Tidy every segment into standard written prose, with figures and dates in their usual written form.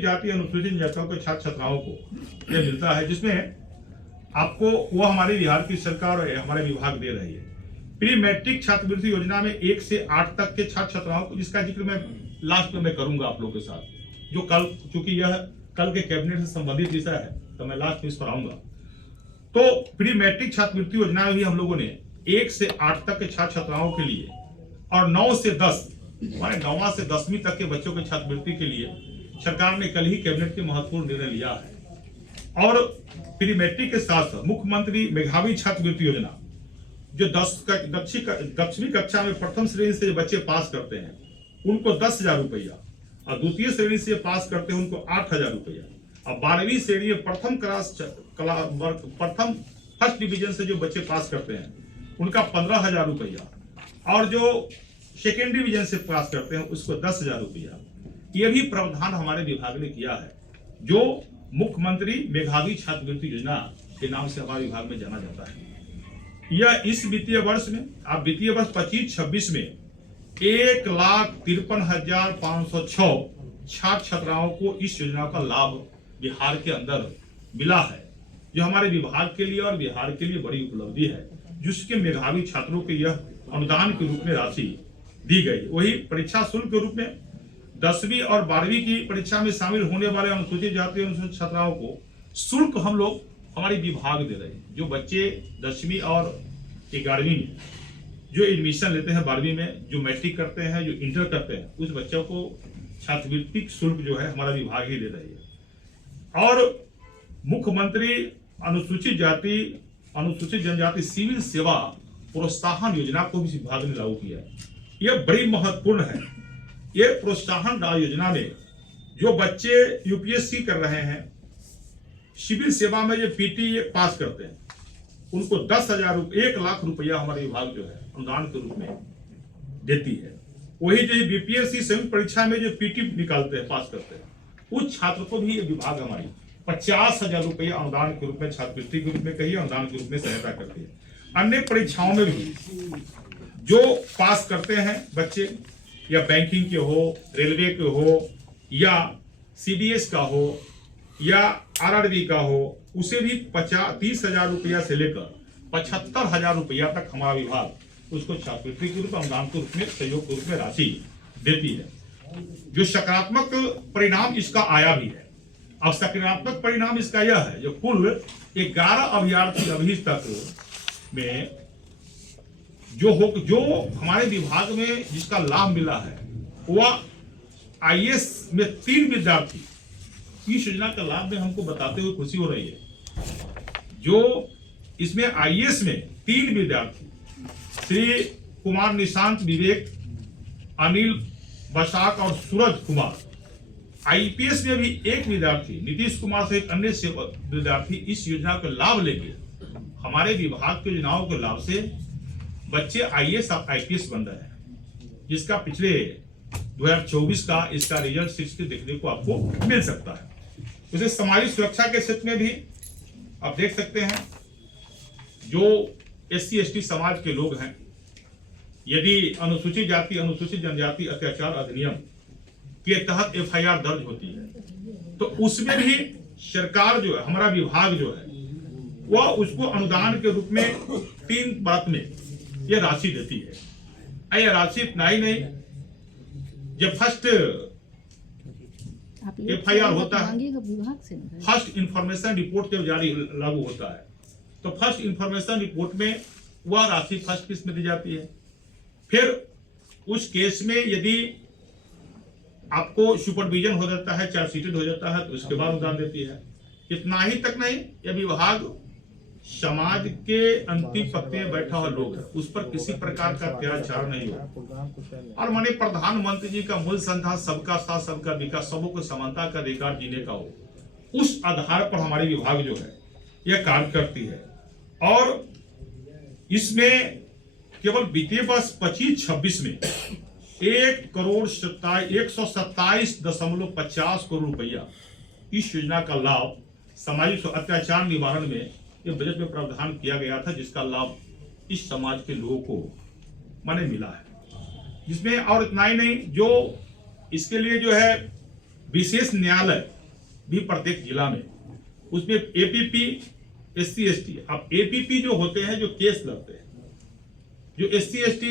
जाति अनुसूचित जातियों के छात्र छात्राओं को यह मिलता है, जिसमें आपको वो हमारे बिहार की सरकार और हमारे विभाग दे रही है। प्री मैट्रिक छात्रवृत्ति योजना में 1 से 8 तक के छात्र छात्राओं को, जिसका जिक्र मैं लास्ट में मैं करूंगा आप लोगों के साथ, जो कल, चूंकि यह कल के कैबिनेट से संबंधित विषय है तो मैं लास्ट में इस पर आऊंगा। तो प्री मैट्रिक छात्रवृत्ति योजना में भी हम लोगों ने 1 से 8 तक के छात्र छात्राओं के लिए और 9 से 10 माने 9वां से 10वीं तक के बच्चों के छात्रवृत्ति के लिए सरकार ने कल ही कैबिनेट के महत्वपूर्ण निर्णय लिया है। और प्री मैट्रिक के साथ मुख्यमंत्री मेधावी छात्रवृत्ति योजना, जो 10वीं कक्षा में प्रथम श्रेणी से बच्चे पास करते हैं उनको 10,000 रुपया, और द्वितीय श्रेणी से पास करते हैं उनको 8,000 रुपया, और 12वीं श्रेणी में प्रथम फर्स्ट डिवीजन से जो बच्चे पास करते हैं उनका 15,000 रुपया, और जो सेकेंड डिवीजन से पास करते हैं उसको 10,000 रुपया। यह भी प्रावधान हमारे विभाग ने किया है, जो मुख्यमंत्री मेधावी छात्रवृत्ति योजना के नाम से हमारे विभाग में जाना जाता है। यह इस वित्तीय वर्ष में, आप वित्तीय वर्ष 25-26 में 1,53,506 छात्र छात्राओं को इस योजना का लाभ बिहार के अंदर मिला है, जो हमारे विभाग के लिए और बिहार के लिए बड़ी उपलब्धि है, जिसके मेधावी छात्रों के यह अनुदान के रूप में राशि दी गई। वही परीक्षा शुल्क के रूप में 10वीं और 12वीं की परीक्षा में शामिल होने वाले अनुसूचित जाति अनुसूचित छात्राओं को शुल्क हम लोग हमारी विभाग दे रहे हैं। जो बच्चे 10वीं और 11वीं में जो एडमिशन लेते हैं, 12वीं में जो मैट्रिक करते हैं, जो इंटर करते हैं, उस बच्चों को छात्रवृत्ति शुल्क जो है हमारा विभाग ही दे रही है। और मुख्यमंत्री अनुसूचित जाति अनुसूचित जनजाति सिविल सेवा प्रोत्साहन योजना को भी विभाग ने लागू किया है। यह बड़ी महत्वपूर्ण है। ये प्रोत्साहन योजना में जो बच्चे यूपीएससी कर रहे हैं, सिविल सेवा में जो पीटी पास करते हैं, उनको 10,000 रुपये, 1 लाख रुपया हमारे विभाग जो है अनुदान के रूप में देती है। वही जो बीपीएससी संयुक्त परीक्षा में जो पीटी निकालते हैं, पास करते हैं, उस छात्र को भी ये विभाग हमारी 50,000 रुपया अनुदान के रूप में, छात्रवृत्ति के रूप में कहिए, अनुदान के रूप में सहायता करती है। अन्य परीक्षाओं में भी जो पास करते हैं बच्चे, या बैंकिंग के हो, रेलवे के हो, या सीडीएस का हो, या आरआरबी का हो, उसे भी 30,000 रुपया से लेकर 75,000 रुपया तक हमारा विभाग उसको छात्रवृत्ति के रूप में, अनुदान के रूप में, सहयोग के रूप में राशि देती है। जो सकारात्मक परिणाम इसका आया भी है। अब सकारात्मक परिणाम इसका यह है, जो कुल 11 अभ्यर्थी अभी तक में जो हमारे विभाग में जिसका लाभ मिला है, वह आईएएस में 3 विद्यार्थी इस योजना का लाभ में हमको बताते हुए खुशी हो रही है। जो इसमें आईएएस में 3 विद्यार्थी, श्री कुमार निशांत विवेक, अनिल बसाक और सूरज कुमार। आईपीएस में भी 1 विद्यार्थी, नीतीश कुमार सहित अन्य विद्यार्थी इस योजना का लाभ लेंगे। हमारे विभाग के योजनाओं के लाभ से बच्चे आईएएस और आईपीएस बन रहे हैं, जिसका पिछले 2024 का इसका रिजल्ट शीट देखने को आपको मिल सकता है। उसे सामाजिक सुरक्षा के क्षेत्र में भी आप देख सकते हैं, जो एससी एसटी समाज के लोग हैं, यदि अनुसूचित जाति अनुसूचित जनजाति अत्याचार अधिनियम के तहत एफआईआर दर्ज होती है, तो उसमें भी सरकार जो है, हमारा विभाग जो है, वह उसको अनुदान के रूप में 3 बात में यह राशि देती है। यह राशि इतना ही नहीं, जब फर्स्ट एफआईआर होता है, फर्स्ट इंफॉर्मेशन रिपोर्ट जब जारी लागू होता है, तो फर्स्ट इंफॉर्मेशन रिपोर्ट में वह राशि फर्स्ट किस्त में दी जाती है। फिर उस केस में यदि आपको सुपरविजन हो जाता है, चार्जशीटेड हो जाता है, तो उसके बाद अनुदान देती है। इतना ही तक नहीं, यह विभाग समाज के अंतिम पंक्ति में बैठा हुआ लोग है, उस पर किसी प्रकार का अत्याचार नहीं हो। और माननीय प्रधानमंत्री जी का मूल सिद्धांत सबका साथ सबका विकास, सबों को समानता का अधिकार जीने का हो, उस आधार पर हमारी विभाग जो है यह कार्य करती है। और इसमें केवल वित्तीय वर्ष 25-26 में 1,127.50 करोड़ रुपया इस योजना का लाभ सामाजिक अत्याचार निवारण में ये बजट में प्रावधान किया गया था, जिसका लाभ इस समाज के लोगों को माने मिला है। जिसमें और इतना ही नहीं, जो इसके लिए जो है विशेष न्यायालय भी प्रत्येक जिला में, उसमें एपीपी SC ST। अब एपीपी जो होते हैं, जो केस लड़ते हैं, जो SC ST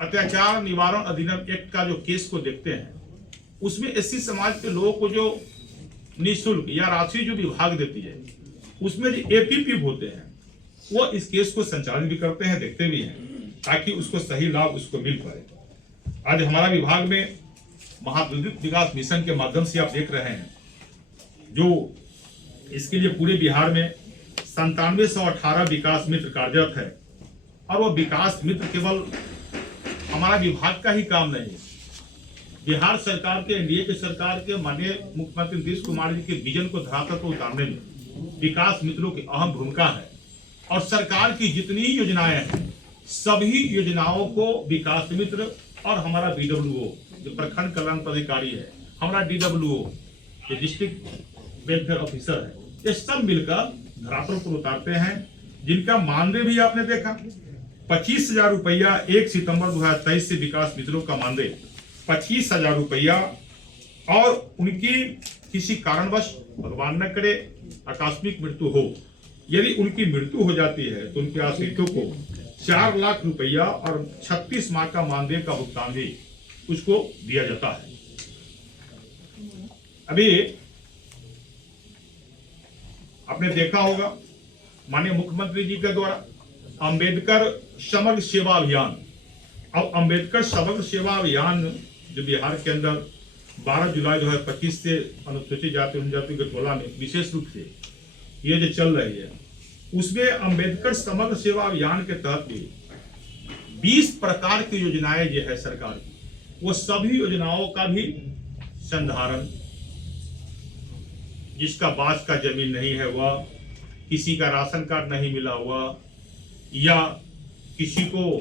अत्याचार निवारण अधिनियम एक्ट का जो केस को देखते हैं, उसमें SC समाज के लोगों को जो निःशुल्क या राशि जो विभाग देती है, उसमें जो एपीपी होते हैं वो इस केस को संचालित भी करते हैं, देखते भी हैं, ताकि उसको सही लाभ उसको मिल पाए। आज हमारा विभाग में महाद्वीप विकास मिशन के माध्यम से आप देख रहे हैं, जो इसके लिए पूरे बिहार में 9718 विकास मित्र कार्यरत है। और वो विकास मित्र केवल हमारा विभाग का ही काम नहीं है, बिहार सरकार के, एनडीए के सरकार के माननीय मुख्यमंत्री नीतीश कुमार जी के विजन को धरातल पर उतारने में विकास मित्रों की अहम भूमिका है। और सरकार की जितनी योजनाएं हैं, सभी योजनाओं को विकास मित्र और हमारा BWO जो प्रखंड कल्याण पदाधिकारी है, हमारा DWO जो डिस्ट्रिक्ट वेलफेयर ऑफिसर है, ये सब मिलकर धरातल पर उतारते हैं, जिनका मानदेय भी आपने देखा 25,000 रुपया 1 सितंबर 2023 से विकास मित्रों का मानदेय 25,000 रुपया। और उनकी किसी कारणवश भगवान न करे आकस्मिक मृत्यु हो, यदि उनकी मृत्यु हो जाती है तो उनके आश्रितों को 4 लाख रुपया और 36 माह का मानदेय का भुगतान भी उसको दिया जाता है। अभी आपने देखा होगा माननीय मुख्यमंत्री जी के द्वारा अंबेडकर समग्र सेवा अभियान। अब अंबेडकर समग्र सेवा अभियान जो बिहार के अंदर 12 जुलाई 2025 से अनुसूचित जाति जनजाति के टोला में विशेष रूप से ये जो चल रही है, उसमें अंबेडकर समग्र सेवा अभियान के तहत भी 20 प्रकार की योजनाएं जो है सरकार की, वो सभी योजनाओं का भी संधारण, जिसका बास का जमीन नहीं है वह, किसी का राशन कार्ड नहीं मिला हुआ, या किसी को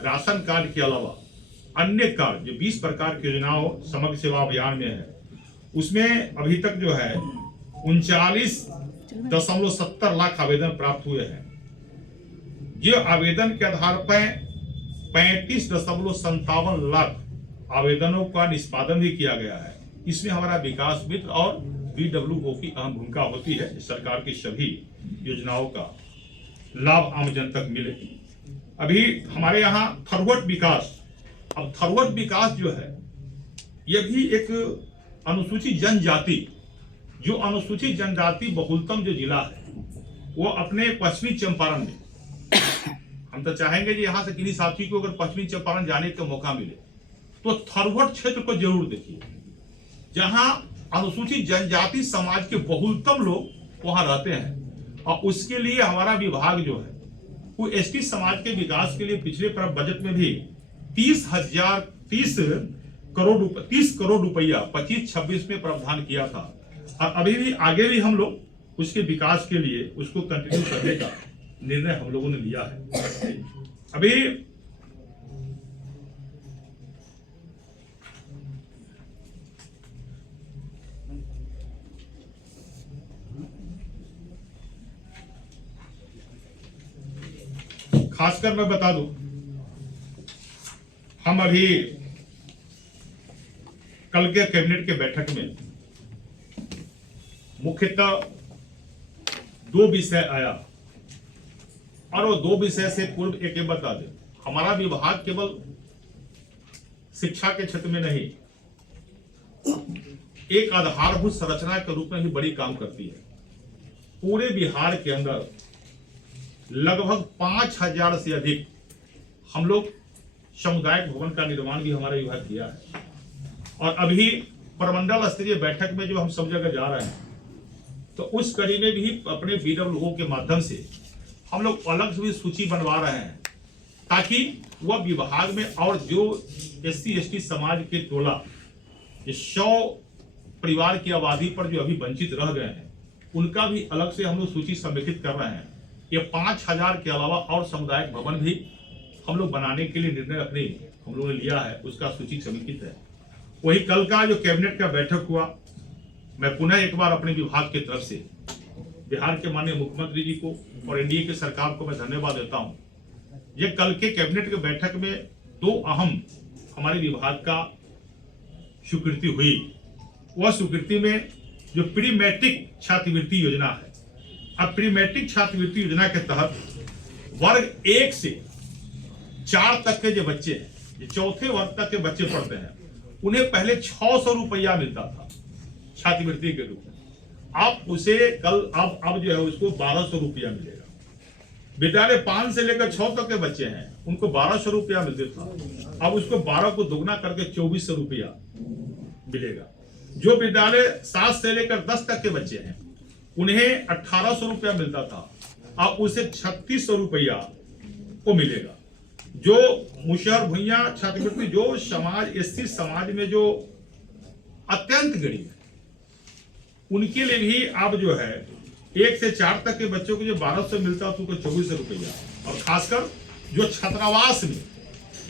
राशन कार्ड के अलावा अन्य कार्ड, जो 20 प्रकार की योजनाओं समग्र सेवा अभियान में है, उसमें अभी तक जो है 39.70 लाख आवेदन प्राप्त हुए हैं। ये आवेदन के आधार पर 35.57 लाख आवेदनों का निष्पादन भी किया गया है। इसमें हमारा विकास मित्र और BWO की अहम भूमिका होती है, सरकार की सभी योजनाओं का लाभ आम जन तक मिले। अभी हमारे यहाँ थरवट विकास, अब थरवट विकास जो है, यह भी एक अनुसूचित जनजाति, जो अनुसूचित जनजाति बहुलतम जो जिला है, वो अपने पश्चिमी चंपारण में, हम तो चाहेंगे कि यहाँ से किसी साथी को अगर पश्चिमी चंपारण जाने का मौका मिले तो थरवट क्षेत्र को जरूर देखिए, जहाँ अनुसूचित जनजाति समाज के बहुलतम लोग वहां रहते हैं। और उसके लिए हमारा विभाग जो है वो ST समाज के विकास के लिए पिछले बजट में भी 30 करोड़ रुपया 25-26 में प्रावधान किया था। और अभी भी आगे भी हम लोग उसके विकास के लिए उसको कंटिन्यू करने का निर्णय हम लोगों ने लिया है। अभी खासकर मैं बता दूं, हम अभी कल के कैबिनेट के बैठक में मुख्यतः 2 विषय आया, और वो 2 विषय से पूर्व एक बता दें, हमारा विभाग केवल शिक्षा के क्षेत्र में नहीं, एक आधारभूत संरचना के रूप में भी बड़ी काम करती है। पूरे बिहार के अंदर लगभग 5000 से अधिक हम लोग सामुदायिक भवन का निर्माण भी हमारे विभाग किया है। और अभी प्रमंडल स्तरीय बैठक में जो हम सब जगह जा रहे हैं, तो उस कड़ी में भी अपने BWO के माध्यम से हम लोग अलग से भी सूची बनवा रहे हैं, ताकि वह विभाग में और जो SC ST समाज के टोला 100 परिवार की आबादी पर जो अभी वंचित रह गए हैं, उनका भी अलग से हम लोग सूची समेकित कर रहे हैं। ये 5000 के अलावा और सामुदायिक भवन भी हम लोग बनाने के लिए निर्णय अपने हम लोगों ने लिया है, उसका सूची समेकित है। वही कल का जो कैबिनेट का बैठक हुआ, मैं पुनः एक बार अपने विभाग की तरफ से बिहार के माननीय मुख्यमंत्री जी को और एनडीए की सरकार को मैं धन्यवाद देता हूं। ये कल के कैबिनेट के बैठक में 2 अहम हमारे विभाग का स्वीकृति हुई। वह स्वीकृति में जो प्री मैट्रिक छात्रवृत्ति योजना है। अब प्री मैट्रिक छात्रवृत्ति योजना के तहत वर्ग 1 से 4 तक के जो बच्चे हैं, जो चौथे वर्ग तक के बच्चे पढ़ते हैं, उन्हें पहले 600 रुपया मिलता था छात्रवृत्ति के रूप में। अब उसे अब जो है उसको 1200 रुपया मिलेगा। विद्यालय 5 से लेकर 6 तक के बच्चे हैं, उनको 1200 रुपया मिलते था, अब उसको 12 को दुगना करके 2400 रुपया मिलेगा। जो विद्यालय 7 से लेकर 10 तक के बच्चे हैं, उन्हें 1800 रुपया मिलता था, अब उसे 3600 रुपया को मिलेगा। जो मुशहर भुइयां छात्रवृत्ति, जो समाज एससी समाज में जो अत्यंत गरीब है, उनके लिए भी अब जो है 1 से 4 तक के बच्चों को जो 1200 मिलता है उसको 2400 रुपया, और खासकर जो छात्रावास में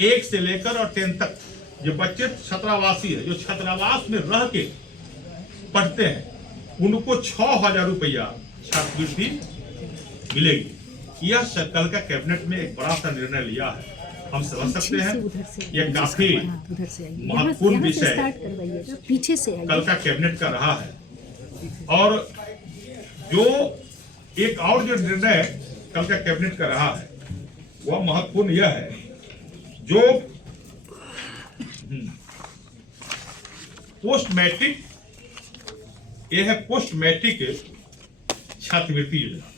1 से लेकर और 10 तक जो बच्चे छात्रावासी है, जो छात्रावास में रह के पढ़ते हैं, उनको 6000 रुपया छात्रवृत्ति मिलेगी। यह कल का कैबिनेट में एक बड़ा सा निर्णय लिया है, हम समझ सकते हैं यह काफी महत्वपूर्ण विषय पीछे से कल का कैबिनेट का रहा है। और जो एक और जो निर्णय कल का कैबिनेट का रहा है वह महत्वपूर्ण यह है, जो पोस्ट मैट्रिक, यह है पोस्ट मैट्रिक छात्रवृत्ति योजना।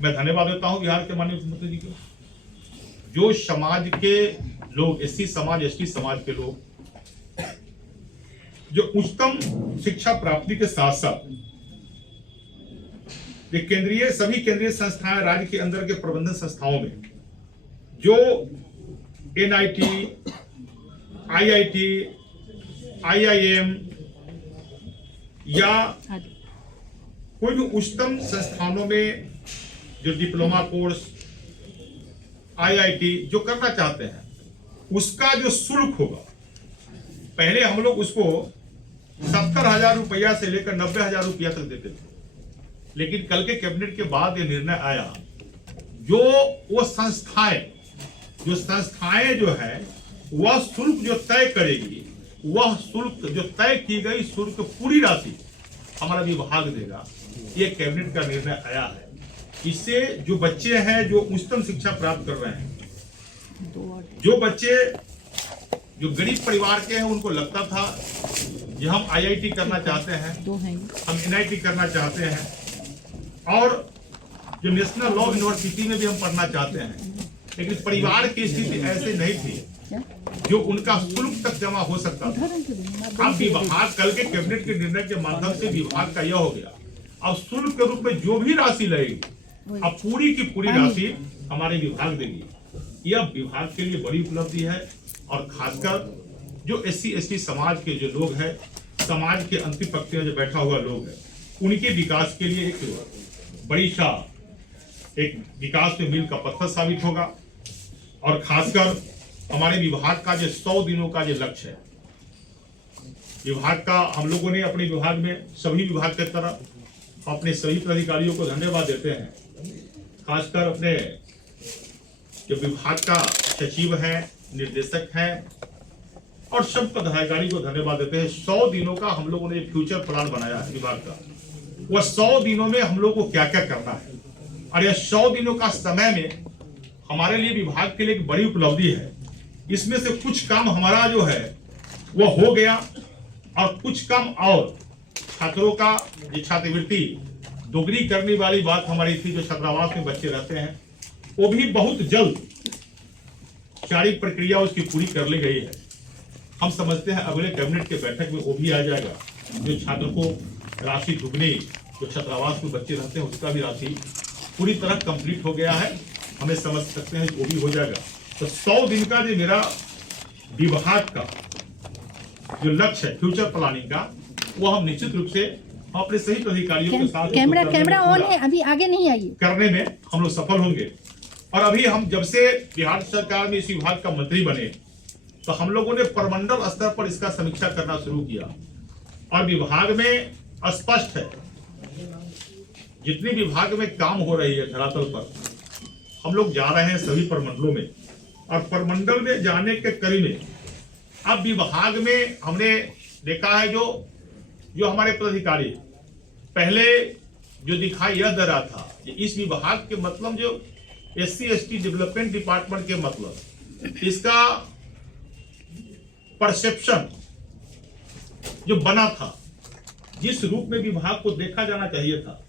मैं धन्यवाद देता हूं बिहार के माननीय मुख्यमंत्री जी को। जो समाज के लोग, एससी समाज, एसटी समाज के लोग, जो उच्चतम शिक्षा प्राप्ति के साथ साथ सभी केंद्रीय संस्थाएं, राज्य के अंदर के प्रबंधन संस्थाओं में जो NIT, IIT, IIM या कोई भी उच्चतम संस्थानों में जो डिप्लोमा कोर्स, IIT जो करना चाहते हैं, उसका जो शुल्क होगा, पहले हम लोग उसको 70,000 रुपया से लेकर 90,000 रुपया तक देते थे, लेकिन कल के कैबिनेट के बाद यह निर्णय आया, जो वो संस्थाएं जो है वह शुल्क जो तय करेगी, वह शुल्क जो तय की गई शुल्क पूरी राशि हमारा विभाग देगा। ये कैबिनेट का निर्णय आया है। इससे जो बच्चे हैं जो उच्चतम शिक्षा प्राप्त कर रहे हैं, जो बच्चे जो गरीब परिवार के हैं, उनको लगता था कि हम IIT करना चाहते हैं, हम NIT करना चाहते हैं, और जो नेशनल लॉ यूनिवर्सिटी में भी हम पढ़ना चाहते हैं, लेकिन परिवार की स्थिति ऐसे नहीं थी जो उनका शुल्क तक जमा हो सकता था। अब विभाग कल के कैबिनेट के निर्णय के माध्यम से विभाग का यह हो गया, अब शुल्क के रूप में जो भी राशि लगेगी, अब पूरी की पूरी राशि हमारे विभाग देगी। यह विभाग के लिए बड़ी उपलब्धि है, और खासकर जो SC ST समाज के जो लोग हैं, समाज के अंतिम पंक्ति में जो बैठा हुआ लोग है, उनके विकास के लिए एक बड़ी सा एक विकास में मील का पत्थर साबित होगा। और खासकर हमारे विभाग का जो 100 दिनों का जो लक्ष्य है, विभाग का हम लोगों ने अपने विभाग में सभी विभाग के तरफ अपने सभी पदाधिकारियों को धन्यवाद देते हैं, खासकर अपने जो विभाग का सचिव है, निर्देशक हैं, और सब पदाधिकारी को धन्यवाद देते हैं। 100 दिनों का हम लोगों ने फ्यूचर प्लान बनाया है विभाग का, वह 100 दिनों में हम लोग को क्या क्या करना है, और यह 100 दिनों का समय में हमारे लिए विभाग के लिए एक बड़ी उपलब्धि है। इसमें से कुछ काम हमारा जो है वह हो गया, और कुछ काम और छात्रों का ये छात्रवृत्ति दोगुनी करने वाली बात हमारी थी, जो छात्रावास में बच्चे रहते हैं, वो भी बहुत जल्द सारी प्रक्रिया उसकी पूरी कर ली गई है। हम समझते हैं अगले कैबिनेट के बैठक में वो भी आ जाएगा, जो छात्र को राशि दुगनी, जो छात्रावास में बच्चे रहते हैं उसका भी राशि पूरी तरह कंप्लीट हो गया है, हमें समझ सकते हैं वो भी हो जाएगा। तो 100 दिन का जो मेरा विभाग का जो लक्ष्य है फ्यूचर प्लानिंग का, वो हम निश्चित रूप से अपने सही अधिकारियों के साथ कैमरा ऑन है, अभी आगे नहीं आइए, करने में हम लोग सफल होंगे। और अभी हम जब से बिहार सरकार में इस विभाग का मंत्री बने, तो हम लोगों ने प्रमंडल स्तर पर इसका समीक्षा करना शुरू किया, और विभाग में स्पष्ट है जितनी विभाग में काम हो रही है धरातल पर, हम लोग जा रहे हैं सभी प्रमंडलों में, और प्रमंडल में जाने के कड़ी में अब विभाग में हमने देखा है जो हमारे पदाधिकारी पहले जो दिखाई यह दे रहा था कि इस विभाग के मतलब जो SC/ST डेवलपमेंट डिपार्टमेंट के मतलब इसका परसेप्शन जो बना था, जिस रूप में विभाग को देखा जाना चाहिए था,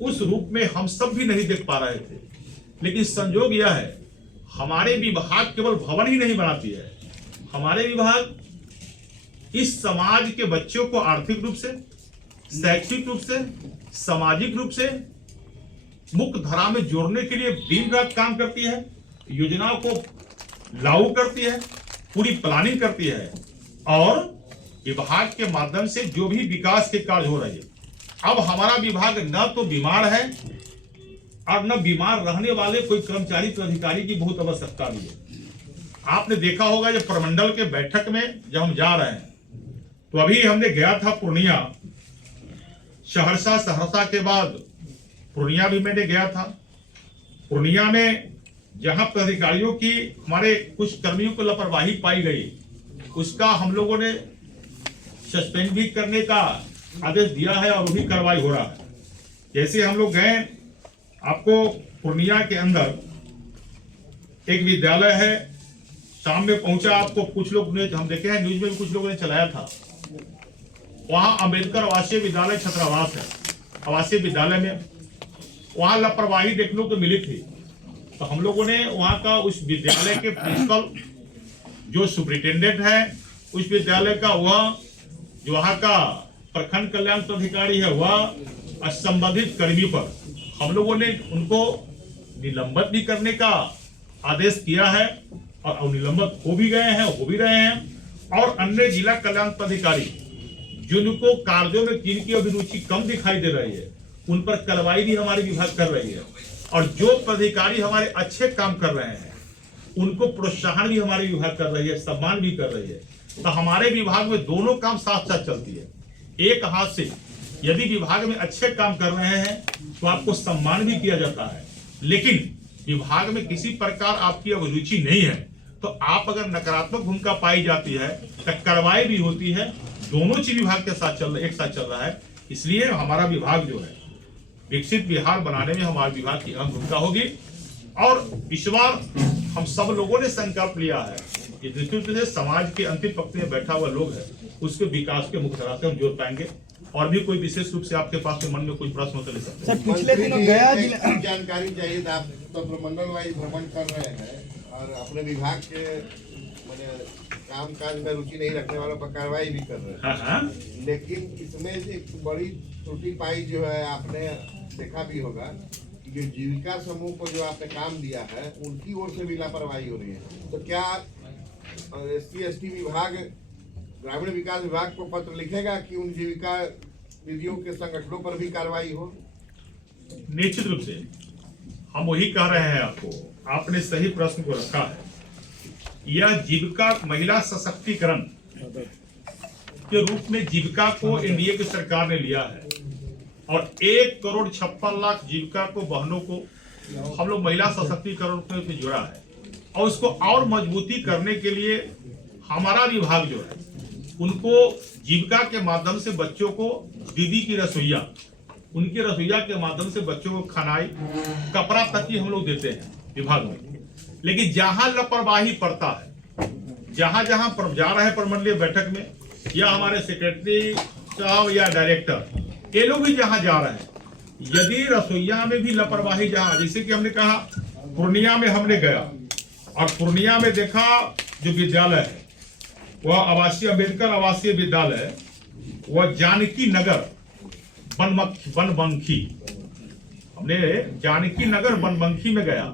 उस रूप में हम सब भी नहीं देख पा रहे थे। लेकिन संजोग यह है, हमारे विभाग केवल भवन ही नहीं बनाती है, हमारे विभाग इस समाज के बच्चों को आर्थिक रूप से, शैक्षिक रूप से, सामाजिक रूप से मुख्य धारा में जोड़ने के लिए दिन रात काम करती है, योजनाओं को लागू करती है, पूरी प्लानिंग करती है और विभाग के माध्यम से जो भी विकास के कार्य हो रहे हैं। अब हमारा विभाग न तो बीमार है और न बीमार रहने वाले कोई कर्मचारी पदाधिकारी की बहुत आवश्यकता भी है। आपने देखा होगा जब प्रमंडल के बैठक में जब हम जा रहे हैं तो अभी हमने गया था पूर्णिया, सहरसा के बाद पूर्णिया भी मैंने गया था। पूर्णिया में जहां पदाधिकारियों की हमारे कुछ कर्मियों को लापरवाही पाई गई, उसका हम लोगों ने सस्पेंड भी करने का आदेश दिया है और भी कार्रवाई हो रहा है। जैसे हम लोग गए, आपको पूर्णिया के अंदर एक विद्यालय है, शाम में पहुंचा, आपको कुछ लोग ने, हम देखे हैं न्यूज में भी कुछ लोगों ने चलाया था, वहां अंबेडकर आवासीय विद्यालय छात्रावास है, आवासीय विद्यालय में वहां लापरवाही देखने को मिली थी। तो हम लोगों ने वहां का उस विद्यालय के प्रिंसिपल जो सुपरिटेंडेंट है उस विद्यालय का, वह जो वहां का प्रखंड कल्याण पदाधिकारी है, वह संबंधित कर्मियों पर हम लोगों ने उनको निलंबित भी करने का आदेश किया है और निलंबित हो भी गए हैं, हो भी रहे हैं। और अन्य जिला कल्याण पदाधिकारी जिनको कार्यों में जिनकी अभिरुचि कम दिखाई दे रही है, उन पर कार्रवाई भी हमारे विभाग कर रही है। और जो पदाधिकारी हमारे अच्छे काम कर रहे हैं उनको प्रोत्साहन भी हमारे विभाग कर रही है, सम्मान भी कर रही है। तो हमारे विभाग में दोनों काम साथ साथ चलती है। एक हाथ से यदि विभाग में अच्छे काम कर रहे हैं तो आपको सम्मान भी किया जाता है, लेकिन विभाग में किसी प्रकार आपकी अभिरुचि नहीं है तो आप अगर नकारात्मक भूमिका पाई जाती है तो कार्रवाई भी होती है। दोनों चीज विभाग के साथ एक साथ चल रहा है। इसलिए हमारा विभाग जो है विकसित बिहार बनाने में हमारे विभाग की अहम भूमिका होगी। और इस बार हम सब लोगों ने संकल्प लिया है कि जिस रूप से समाज के अंतिम पंक्ति में बैठा हुआ लोग है उसके विकास के मुख्य धारा से हम जोड़ पाएंगे। और भी कोई विशेष रूप से आपके पास मन में कोई प्रश्न हो तो ले सकते हैं। पिछले दिनों गया जिला जानकारी चाहिए था, आप तो प्रमंडल वाइज भ्रमण कर रहे हैं और अपने विभाग के माने काम काज में रुचि नहीं रखने वालों पर कार्रवाई भी कर रहे हैं। लेकिन इसमें एक बड़ी त्रुटि पाई जो है, आपने देखा भी होगा कि जो जीविका समूह को जो आपने काम दिया है उनकी ओर से भी लापरवाही हो रही है। तो क्या SC/ST विभाग ग्रामीण विकास विभाग को पत्र लिखेगा कि उन जीविका दीदियों के संगठनों पर भी कार्रवाई हो? निश्चित रूप से हम वही कह रहे हैं आपको, आपने सही प्रश्न को रखा है। यह जीविका महिला सशक्तिकरण के रूप में जीविका को एनडीए की सरकार ने लिया है और 1,56,00,000 जीविका को बहनों को हम लोग महिला सशक्तिकरण में जोड़ा है। और उसको और मजबूती करने के लिए हमारा विभाग जो है उनको जीविका के माध्यम से बच्चों को दीदी की रसोइया, उनके रसोइया के माध्यम से बच्चों को खानाई कपड़ा तक ही हम लोग देते हैं विभाग में। लेकिन जहां लापरवाही पड़ता है, जहां जहां जा रहे हैं प्रमंडलीय बैठक में या हमारे सेक्रेटरी साहब या डायरेक्टर, ये लोग भी जहां जा रहे हैं, यदि रसोइया में भी लापरवाही, जहां जैसे कि हमने कहा पूर्णिया में हमने गया और पूर्णिया में देखा जो विद्यालय है वह आवासीय अंबेडकर आवासीय विद्यालय, वह जानकी नगर बनबंखी, हमने जानकी नगर बनबंखी में गया।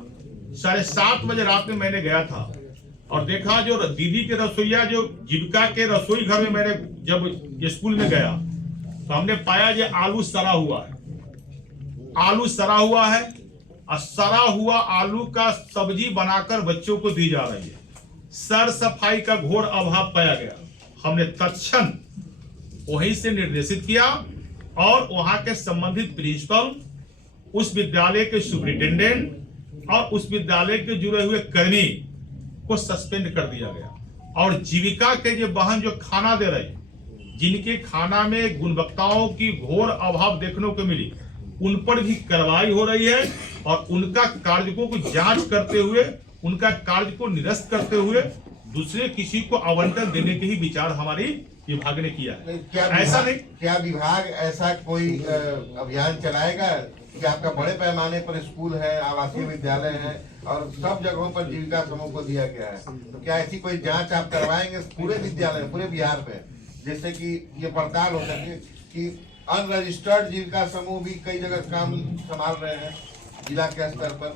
7:30 बजे रात में मैंने गया था और देखा जो दीदी के रसोइया, जो जीविका के रसोई घर में मैंने जब स्कूल में गया तो हमने पाया जो आलू सड़ा हुआ है, आलू सड़ा हुआ है और सड़ा हुआ आलू का सब्जी बनाकर बच्चों को दी जा रही है। सर सफाई का घोर अभाव पाया गया। हमने तत्क्षण वहीं से निर्देशित किया और वहां के संबंधित प्रिंसिपल, उस विद्यालय के सुपरिटेंडेंट और उस विद्यालय के जुड़े हुए कर्मी को सस्पेंड कर दिया गया। और जीविका के जो बहन जो खाना दे रही जिनके खाना में गुणवत्ताओं की घोर अभाव देखने को मिली, उन पर भी कार्रवाई हो रही है और उनका कार्यों को जांच करते हुए, उनका कार्य को निरस्त करते हुए दूसरे किसी को आवंटन देने के ही विचार हमारी विभाग ने किया है। ऐसा नहीं, क्या विभाग ऐसा कोई अभियान चलाएगा कि आपका बड़े पैमाने पर स्कूल है, आवासीय विद्यालय है और सब जगहों पर जीविका समूह को दिया गया है, तो क्या ऐसी कोई जांच आप करवाएंगे पूरे विद्यालय, पूरे बिहार में, जिससे कि ये पड़ताल हो सके कि अनरजिस्टर्ड जीविका समूह भी कई जगह काम संभाल रहे हैं जिला के स्तर पर,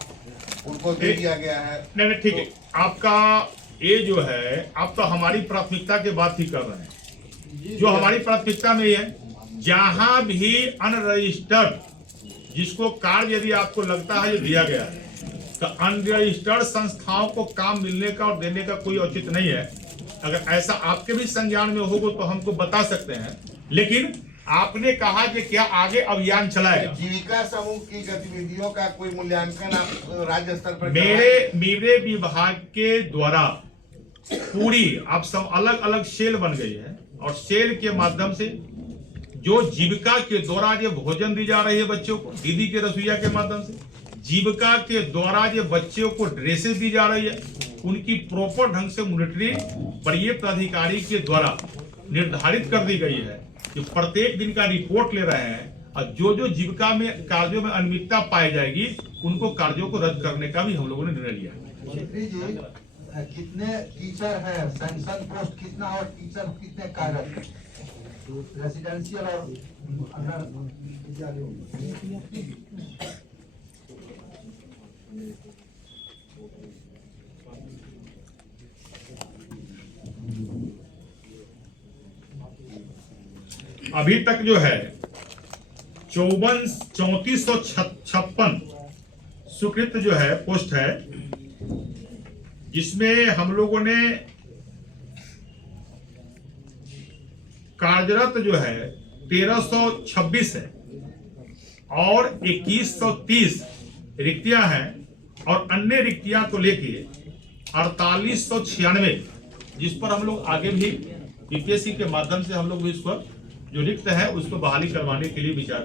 उनको दे दिया गया है? नहीं ठीक है, आपका ये जो है, आप तो हमारी प्राथमिकता की बात ही कर रहे हैं। जो हमारी प्राथमिकता में है, जहां भी अनरजिस्टर्ड जिसको कार्य यदि आपको लगता है ये दिया गया है, तो अनरजिस्टर्ड संस्थाओं को काम मिलने का और देने का कोई औचित्य नहीं है। अगर ऐसा आपके भी संज्ञान में होगा तो हमको बता सकते हैं, लेकिन आपने कहा कि क्या आगे अभियान चलाएगा? जीविका समूह की गतिविधियों का कोई मूल्यांकन आप राज्य स्तर पर? मेरे विभाग के द्वारा पूरी आप सब अलग अलग सेल बन गई है और सेल के माध्यम से जो जीविका के द्वारा जो भोजन दी जा रही है बच्चों को, दीदी के रसोइया के माध्यम से, जीविका के द्वारा जो बच्चों को ड्रेसेस दी जा रही है, उनकी प्रॉपर ढंग से मॉनिटरिंग पर्याप्त अधिकारी के द्वारा निर्धारित कर दी गई है कि प्रत्येक दिन का रिपोर्ट ले रहे हैं और जो जीविका में कार्यों में अनियमितता पाई जाएगी उनको कार्यों को रद्द करने का भी हम लोगों ने निर्णय लिया है। कितने टीचर है, सैंक्शन पोस्ट कितना और टीचर कितने कार्यरत रेसिडेंशियल और अंडर विद्यालयों? अभी तक जो है 3456 स्वीकृत जो है पोस्ट है, जिसमें हम लोगों ने कार्यरत जो है 1326 है और 2130 रिक्तियां हैं और अन्य रिक्तियां को लेके 4896 जिस पर हम लोग आगे भी यूपीएससी के माध्यम से हम लोग भी इस पर जो रिक्त है उसको बहाली करवाने के लिए विचार।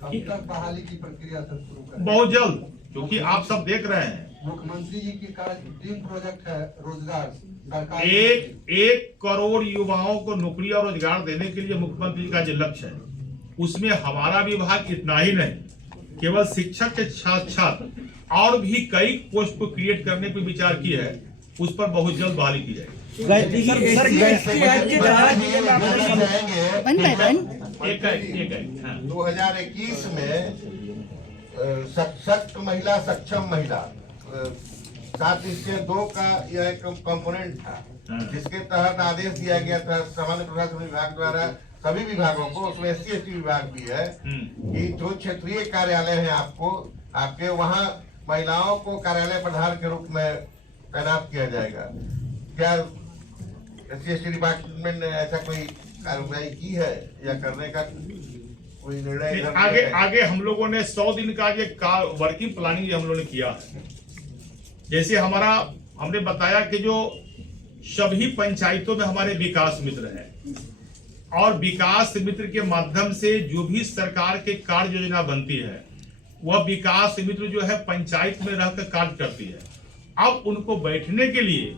कब तक बहाली की प्रक्रिया शुरू करें? बहुत जल्द, क्योंकि आप सब देख रहे हैं मुख्यमंत्री जी की ड्रीम प्रोजेक्ट है रोजगार सरकार, 1 करोड़ युवाओं को नौकरी और रोजगार देने के लिए मुख्यमंत्री जी का जो लक्ष्य है, उसमें हमारा विभाग इतना ही नहीं, केवल शिक्षक के साथ साथ और भी कई पोस्ट को क्रिएट करने पर विचार किया है, उस पर बहुत जल्द बहाली की जाएगी। वन बाय वन 2021 में सशक्त महिला सक्षम महिला 7/2 का यह एक कंपोनेंट था, जिसके तहत आदेश दिया गया था सामान्य प्रशासन विभाग द्वारा सभी विभागों को, उसमें SC/ST विभाग भी है, कि जो क्षेत्रीय कार्यालय है आपके वहाँ महिलाओं को कार्यालय प्रधान के रूप में तैनात किया जाएगा। क्या SC/ST डिपार्टमेंट ने ऐसा कोई कार्रवाई की है या करने का कोई निर्णय? आगे हम लोगों ने 100 दिन का ये वर्किंग प्लानिंग हम लोगों ने किया है। जैसे हमने बताया कि जो सभी पंचायतों में हमारे विकास मित्र हैं और विकास मित्र के माध्यम से जो भी सरकार के कार्य योजना बनती है वह विकास मित्र जो है पंचायत में रहकर कार्य करती है। अब उनको बैठने के लिए